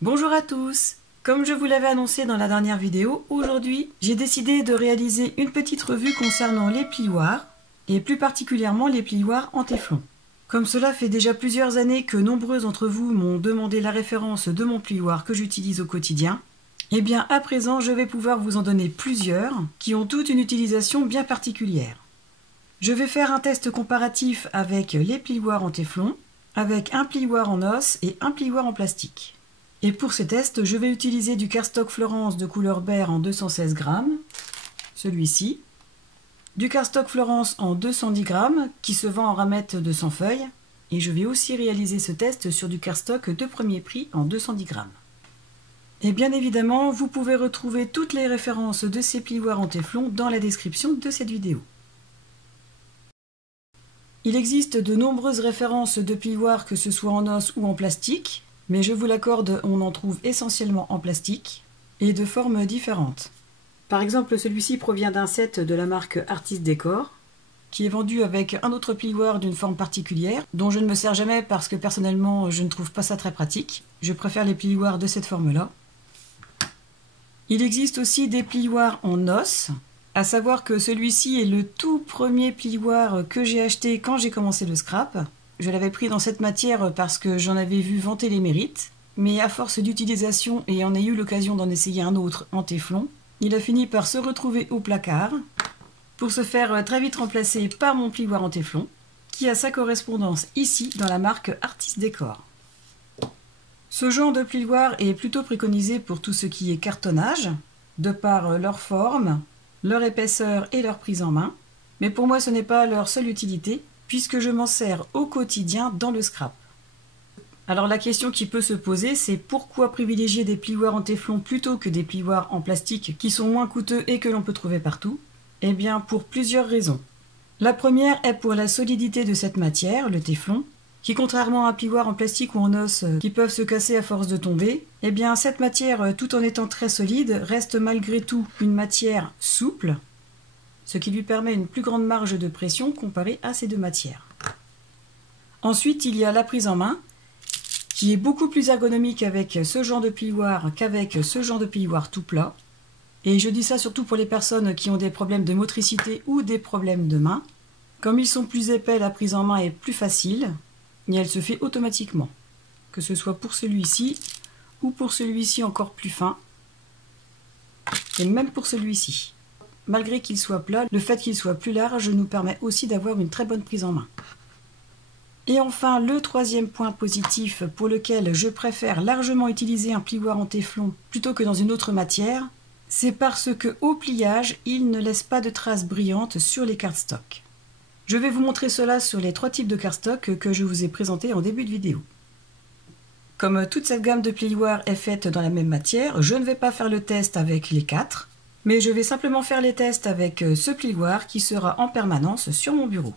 Bonjour à tous! Comme je vous l'avais annoncé dans la dernière vidéo, aujourd'hui j'ai décidé de réaliser une petite revue concernant les plioirs, et plus particulièrement les plioirs en téflon. Comme cela fait déjà plusieurs années que nombreux d'entre vous m'ont demandé la référence de mon plioir que j'utilise au quotidien, et bien à présent je vais pouvoir vous en donner plusieurs qui ont toutes une utilisation bien particulière. Je vais faire un test comparatif avec les plioirs en téflon, avec un plioir en os et un plioir en plastique. Et pour ce test, je vais utiliser du cardstock Florence de couleur beige en 216 grammes, celui-ci, du cardstock Florence en 210 grammes qui se vend en ramette de 100 feuilles, et je vais aussi réaliser ce test sur du cardstock de premier prix en 210 grammes. Et bien évidemment, vous pouvez retrouver toutes les références de ces plioirs en téflon dans la description de cette vidéo. Il existe de nombreuses références de plioirs, que ce soit en os ou en plastique, mais je vous l'accorde, on en trouve essentiellement en plastique et de formes différentes. Par exemple, celui-ci provient d'un set de la marque Artist Décor, qui est vendu avec un autre plioir d'une forme particulière, dont je ne me sers jamais parce que personnellement je ne trouve pas ça très pratique. Je préfère les plioirs de cette forme-là. Il existe aussi des plioirs en os, à savoir que celui-ci est le tout premier plioir que j'ai acheté quand j'ai commencé le scrap. Je l'avais pris dans cette matière parce que j'en avais vu vanter les mérites, mais à force d'utilisation et en ayant eu l'occasion d'en essayer un autre en téflon, il a fini par se retrouver au placard, pour se faire très vite remplacer par mon plioir en téflon, qui a sa correspondance ici dans la marque Artist Décor. Ce genre de plioir est plutôt préconisé pour tout ce qui est cartonnage, de par leur forme, leur épaisseur et leur prise en main, mais pour moi ce n'est pas leur seule utilité, puisque je m'en sers au quotidien dans le scrap. Alors la question qui peut se poser, c'est pourquoi privilégier des plioirs en téflon plutôt que des plioirs en plastique qui sont moins coûteux et que l'on peut trouver partout? Eh bien pour plusieurs raisons. La première est pour la solidité de cette matière, le téflon, qui contrairement à un plioir en plastique ou en os qui peuvent se casser à force de tomber, eh bien cette matière, tout en étant très solide, reste malgré tout une matière souple, ce qui lui permet une plus grande marge de pression comparée à ces deux matières. Ensuite, il y a la prise en main, qui est beaucoup plus ergonomique avec ce genre de plioir qu'avec ce genre de plioir tout plat. Et je dis ça surtout pour les personnes qui ont des problèmes de motricité ou des problèmes de main. Comme ils sont plus épais, la prise en main est plus facile, et elle se fait automatiquement, que ce soit pour celui-ci ou pour celui-ci encore plus fin, et même pour celui-ci. Malgré qu'il soit plat, le fait qu'il soit plus large nous permet aussi d'avoir une très bonne prise en main. Et enfin, le troisième point positif pour lequel je préfère largement utiliser un plioir en téflon plutôt que dans une autre matière, c'est parce que au pliage, il ne laisse pas de traces brillantes sur les cardstock. Je vais vous montrer cela sur les trois types de cardstock que je vous ai présentés en début de vidéo. Comme toute cette gamme de plioirs est faite dans la même matière, je ne vais pas faire le test avec les quatre, mais je vais simplement faire les tests avec ce plioir qui sera en permanence sur mon bureau.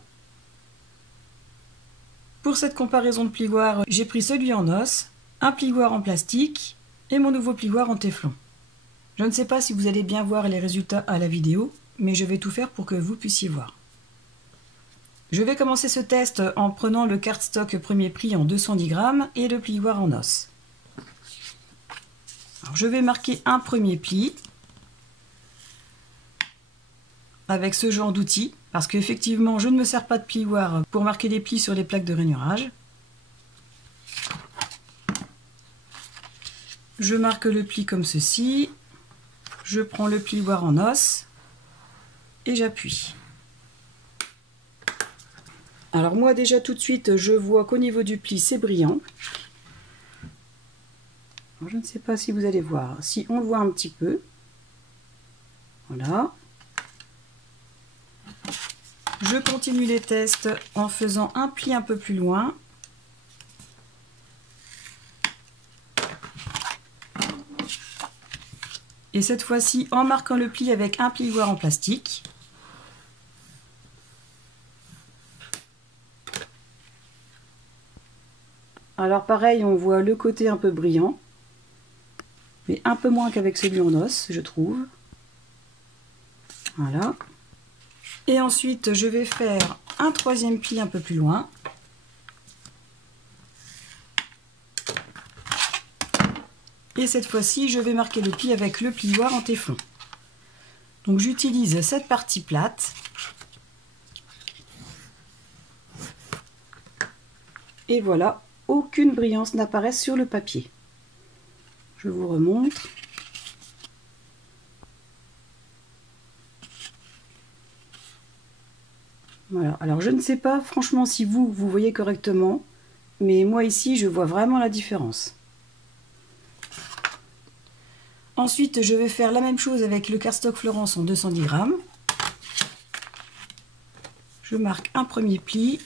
Pour cette comparaison de plioirs, j'ai pris celui en os, un plioir en plastique et mon nouveau plioir en téflon. Je ne sais pas si vous allez bien voir les résultats à la vidéo, mais je vais tout faire pour que vous puissiez voir. Je vais commencer ce test en prenant le cardstock premier prix en 210 grammes et le plioir en os. Alors, je vais marquer un premier pli avec ce genre d'outil, parce qu'effectivement je ne me sers pas de plioir pour marquer les plis sur les plaques de rainurage. Je marque le pli comme ceci, je prends le plioir en os et j'appuie. Alors moi déjà tout de suite je vois qu'au niveau du pli c'est brillant. Alors, je ne sais pas si vous allez voir, si on le voit un petit peu. Voilà. Je continue les tests en faisant un pli un peu plus loin. Et cette fois-ci en marquant le pli avec un plioir en plastique. Alors pareil, on voit le côté un peu brillant, mais un peu moins qu'avec celui en os, je trouve. Voilà. Et ensuite, je vais faire un troisième pli un peu plus loin. Et cette fois-ci, je vais marquer le pli avec le plioir en téflon. Donc j'utilise cette partie plate. Et voilà, aucune brillance n'apparaît sur le papier. Je vous remontre. Voilà, alors je ne sais pas franchement si vous voyez correctement, mais moi ici je vois vraiment la différence. Ensuite, je vais faire la même chose avec le cardstock Florence en 210 grammes. Je marque un premier pli.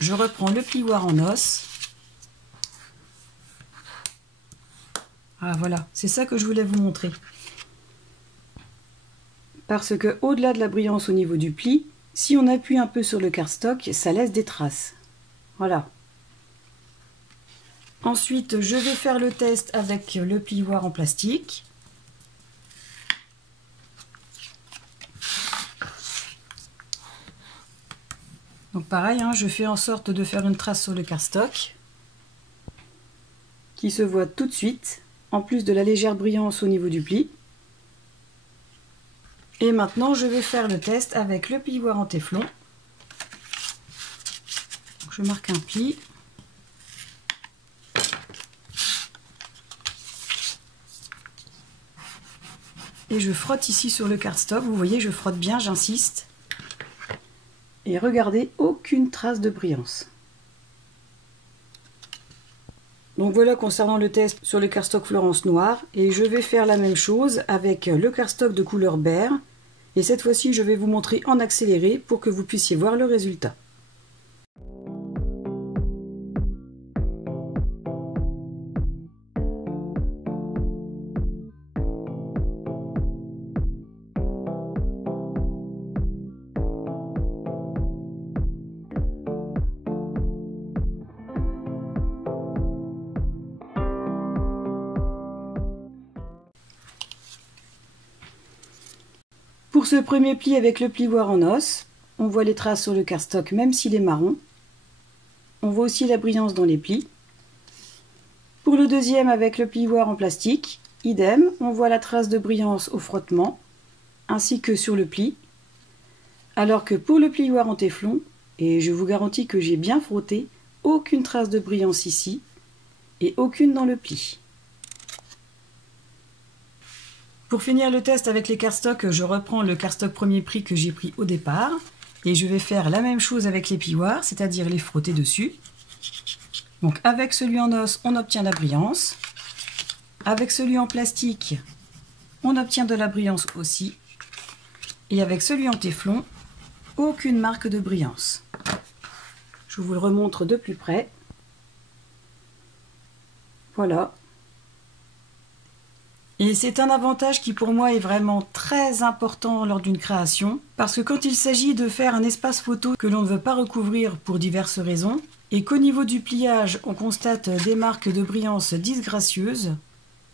Je reprends le plioir en os. Ah voilà, c'est ça que je voulais vous montrer. Parce que au-delà de la brillance au niveau du pli, si on appuie un peu sur le cardstock, ça laisse des traces. Voilà. Ensuite, je vais faire le test avec le plioir en plastique. Donc pareil, hein, je fais en sorte de faire une trace sur le cardstock qui se voit tout de suite, en plus de la légère brillance au niveau du pli. Et maintenant, je vais faire le test avec le plioir en téflon. Donc, je marque un pli. Et je frotte ici sur le cardstock. Vous voyez, je frotte bien, j'insiste. Et regardez, aucune trace de brillance. Donc voilà concernant le test sur le cardstock Florence noir. Et je vais faire la même chose avec le cardstock de couleur Berre. Et cette fois-ci, je vais vous montrer en accéléré pour que vous puissiez voir le résultat. Pour ce premier pli avec le plioir en os, on voit les traces sur le cardstock même s'il est marron. On voit aussi la brillance dans les plis. Pour le deuxième avec le plioir en plastique, idem, on voit la trace de brillance au frottement, ainsi que sur le pli. Alors que pour le plioir en téflon, et je vous garantis que j'ai bien frotté, aucune trace de brillance ici, et aucune dans le pli. Pour finir le test avec les cardstocks, je reprends le cardstock premier prix que j'ai pris au départ et je vais faire la même chose avec les plioirs, c'est-à-dire les frotter dessus. Donc avec celui en os, on obtient la brillance. Avec celui en plastique, on obtient de la brillance aussi. Et avec celui en téflon, aucune marque de brillance. Je vous le remontre de plus près. Voilà. Et c'est un avantage qui pour moi est vraiment très important lors d'une création, parce que quand il s'agit de faire un espace photo que l'on ne veut pas recouvrir pour diverses raisons, et qu'au niveau du pliage on constate des marques de brillance disgracieuses,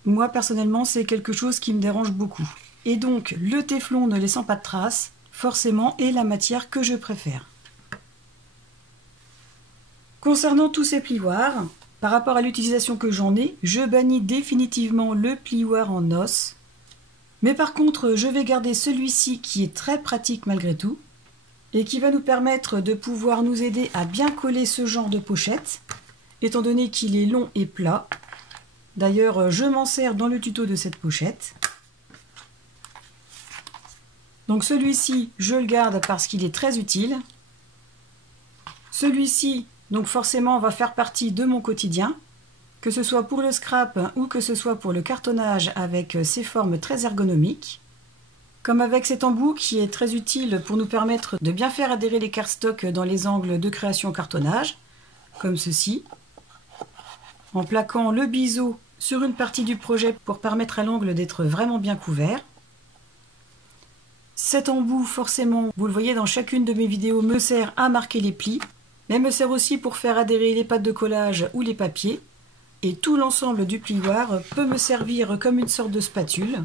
moi personnellement c'est quelque chose qui me dérange beaucoup. Et donc le téflon ne laissant pas de traces, forcément est la matière que je préfère. Concernant tous ces plioirs, par rapport à l'utilisation que j'en ai, je bannis définitivement le plioir en os. Mais par contre, je vais garder celui-ci qui est très pratique malgré tout et qui va nous permettre de pouvoir nous aider à bien coller ce genre de pochette, étant donné qu'il est long et plat. D'ailleurs, je m'en sers dans le tuto de cette pochette. Donc celui-ci, je le garde parce qu'il est très utile. Celui-ci, donc forcément, va faire partie de mon quotidien, que ce soit pour le scrap ou que ce soit pour le cartonnage avec ses formes très ergonomiques. Comme avec cet embout qui est très utile pour nous permettre de bien faire adhérer les cardstocks dans les angles de création cartonnage, comme ceci, en plaquant le biseau sur une partie du projet pour permettre à l'angle d'être vraiment bien couvert. Cet embout, forcément, vous le voyez dans chacune de mes vidéos, me sert à marquer les plis, mais me sert aussi pour faire adhérer les pattes de collage ou les papiers. Et tout l'ensemble du plioir peut me servir comme une sorte de spatule,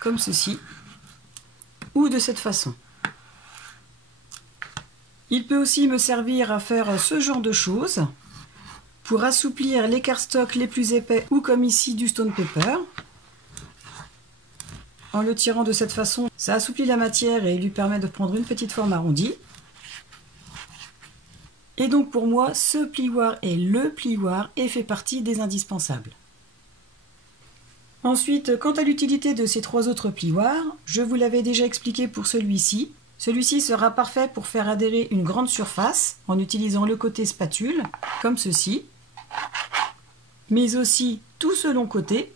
comme ceci, ou de cette façon. Il peut aussi me servir à faire ce genre de choses. pour assouplir les cardstocks les plus épais ou comme ici du stone paper. En le tirant de cette façon, ça assouplit la matière et lui permet de prendre une petite forme arrondie. Et donc pour moi, ce plioir est le plioir et fait partie des indispensables. Ensuite, quant à l'utilité de ces trois autres plioirs, je vous l'avais déjà expliqué pour celui-ci. Celui-ci sera parfait pour faire adhérer une grande surface en utilisant le côté spatule, comme ceci, mais aussi tout ce long côté.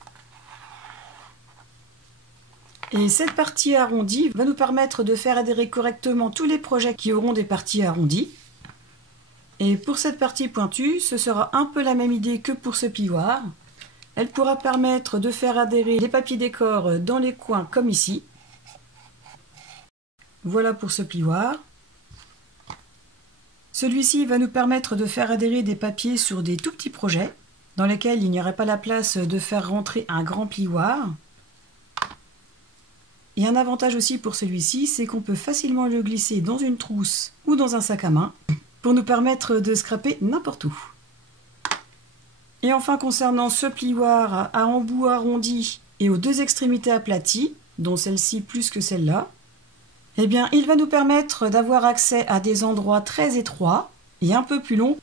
Et cette partie arrondie va nous permettre de faire adhérer correctement tous les projets qui auront des parties arrondies. Et pour cette partie pointue, ce sera un peu la même idée que pour ce plioir. Elle pourra permettre de faire adhérer les papiers décor dans les coins comme ici. Voilà pour ce plioir. Celui-ci va nous permettre de faire adhérer des papiers sur des tout petits projets dans lesquels il n'y aurait pas la place de faire rentrer un grand plioir. Et un avantage aussi pour celui-ci, c'est qu'on peut facilement le glisser dans une trousse ou dans un sac à main pour nous permettre de scraper n'importe où. Et enfin, concernant ce plioir à embout arrondi et aux deux extrémités aplaties, dont celle-ci plus que celle-là, eh bien, il va nous permettre d'avoir accès à des endroits très étroits et un peu plus longs,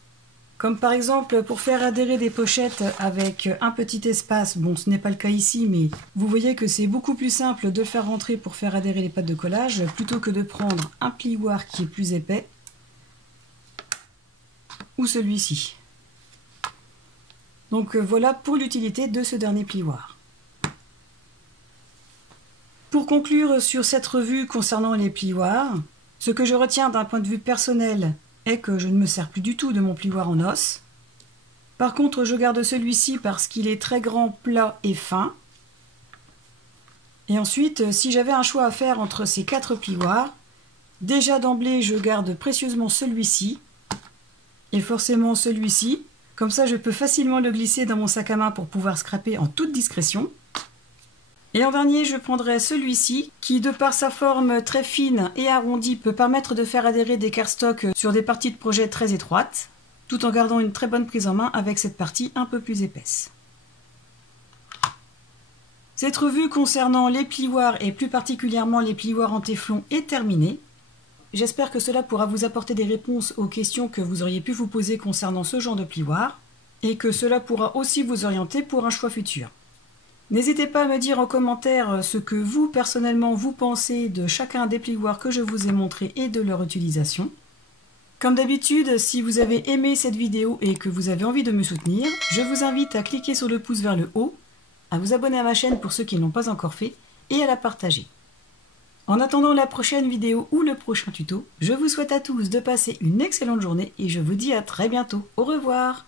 comme par exemple pour faire adhérer des pochettes avec un petit espace. Bon, ce n'est pas le cas ici, mais vous voyez que c'est beaucoup plus simple de le faire rentrer pour faire adhérer les pattes de collage, plutôt que de prendre un plioir qui est plus épais, ou celui-ci. Donc voilà pour l'utilité de ce dernier plioir. Pour conclure sur cette revue concernant les plioirs, ce que je retiens d'un point de vue personnel est que je ne me sers plus du tout de mon plioir en os. Par contre, je garde celui-ci parce qu'il est très grand, plat et fin. Et ensuite, si j'avais un choix à faire entre ces quatre plioirs, déjà d'emblée, je garde précieusement celui-ci et forcément celui-ci. Comme ça, je peux facilement le glisser dans mon sac à main pour pouvoir scraper en toute discrétion. Et en dernier, je prendrai celui-ci, qui de par sa forme très fine et arrondie, peut permettre de faire adhérer des cardstocks sur des parties de projet très étroites, tout en gardant une très bonne prise en main avec cette partie un peu plus épaisse. Cette revue concernant les plioirs et plus particulièrement les plioirs en téflon est terminée. J'espère que cela pourra vous apporter des réponses aux questions que vous auriez pu vous poser concernant ce genre de plioir et que cela pourra aussi vous orienter pour un choix futur. N'hésitez pas à me dire en commentaire ce que vous, personnellement, vous pensez de chacun des plioirs que je vous ai montrés et de leur utilisation. Comme d'habitude, si vous avez aimé cette vidéo et que vous avez envie de me soutenir, je vous invite à cliquer sur le pouce vers le haut, à vous abonner à ma chaîne pour ceux qui ne l'ont pas encore fait et à la partager. En attendant la prochaine vidéo ou le prochain tuto, je vous souhaite à tous de passer une excellente journée et je vous dis à très bientôt. Au revoir!